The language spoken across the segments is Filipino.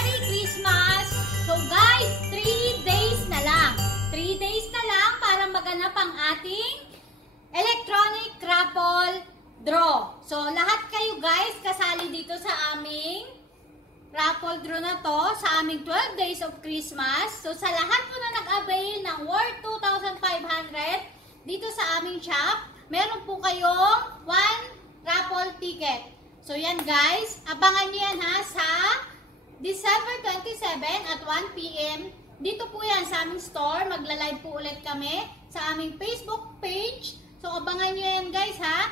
Merry Christmas! So guys, 3 days na lang. 3 days na lang para maganap ang ating electronic raffle draw. So lahat kayo guys kasali dito sa aming raffle draw na to sa aming 12 days of Christmas. So sa lahat po na nag-avail ng worth 2,500 dito sa aming shop, meron po kayong 1 raffle ticket. So yan guys, abangan nyo yan ha sa December 27 at 1 p.m. Dito po yan sa aming store. Magla-live po ulit kami sa aming Facebook page. So abangan nyo yan guys ha.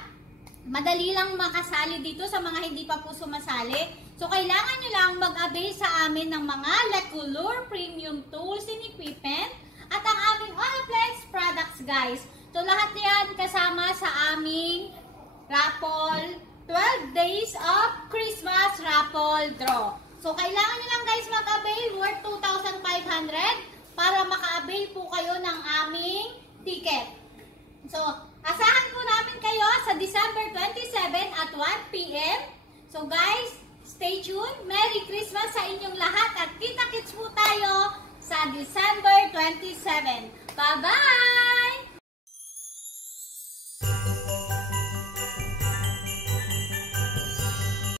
Madali lang makasali dito sa mga hindi pa po sumasali. So kailangan nyo lang mag-avail sa amin ng mga Lecolor Premium Tools and Equipment at ang aming Olaplex products guys. So lahat yan kasama sa aming raffle 12 days of Christmas raffle draw. So, kailangan nyo lang guys mag-avail worth 2,500 para maka-avail po kayo ng aming ticket. So, asahan po namin kayo sa December 27 at 1 p.m. So, guys, stay tuned. Merry Christmas sa inyong lahat at kita-kits po tayo sa December 27. Bye-bye!